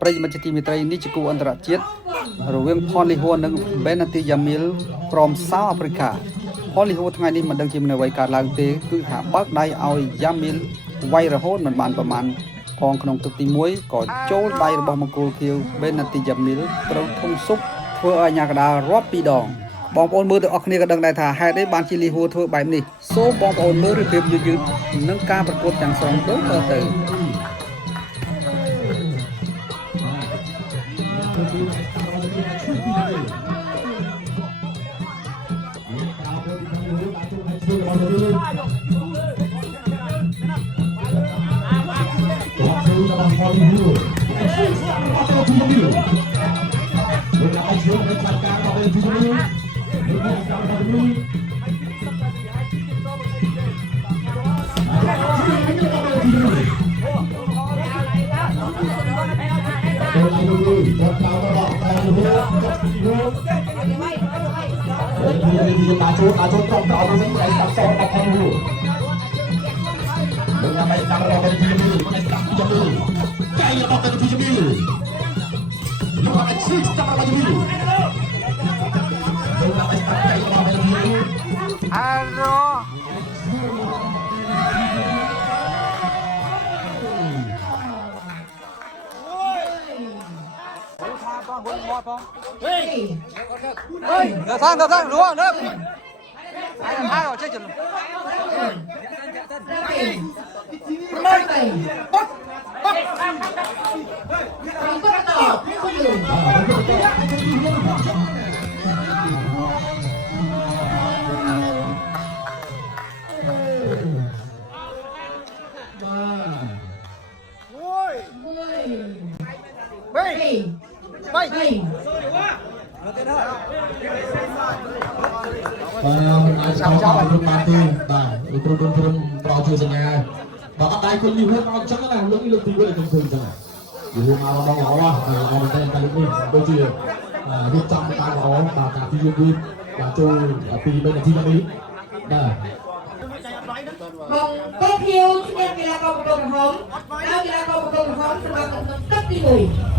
ប្រិយមិត្តជាទីមេត្រីនេះជាគូអន្តរជាតិរវាងផនលីហួរនិងបេណាទីយ៉ាមីលព្រមសោអាហ្វ្រិកាផនលីហួរថ្ងៃនេះមិនដឹងជាមានអ្វីកើតឡើងទេគឺថាបើកដៃឲ្យយ៉ាមីលវាយរហូតមិនបានប្រមាណផងក្នុងទឹកទី1ក៏ចូលដៃរបស់មង្គលខៀវបេណាទីយ៉ាមីលត្រូវធំស៊ុបធ្វើឲ្យអាញាកដាលរាប់ពីរដងបងប្អូនមើលទាំងអស់គ្នាក៏ដឹងដែរថាហេតុអីបានជាលីហួរធ្វើបែបនេះសូមបងប្អូនមើលរបៀបយឺតៗនឹងការប្រកួតទាំងស្រុងដូចតទៅĐược thang đúng không? Được. Hai rồi chơi chừng. Luôn mati, nah, turun berau senyanya. Bahkan naik ke lihat orang jangan lah, lebih tiga lagi turun jangan. Lihat orang Allah, orang kita yang kali ini betul. Dia camkan orang, maka tiga duit, baca pi bên tiga duit. Nah. Còn có phiêu nên là cầu đồng hồng, đâu là cầu đồng hồng là cầu tất đi người.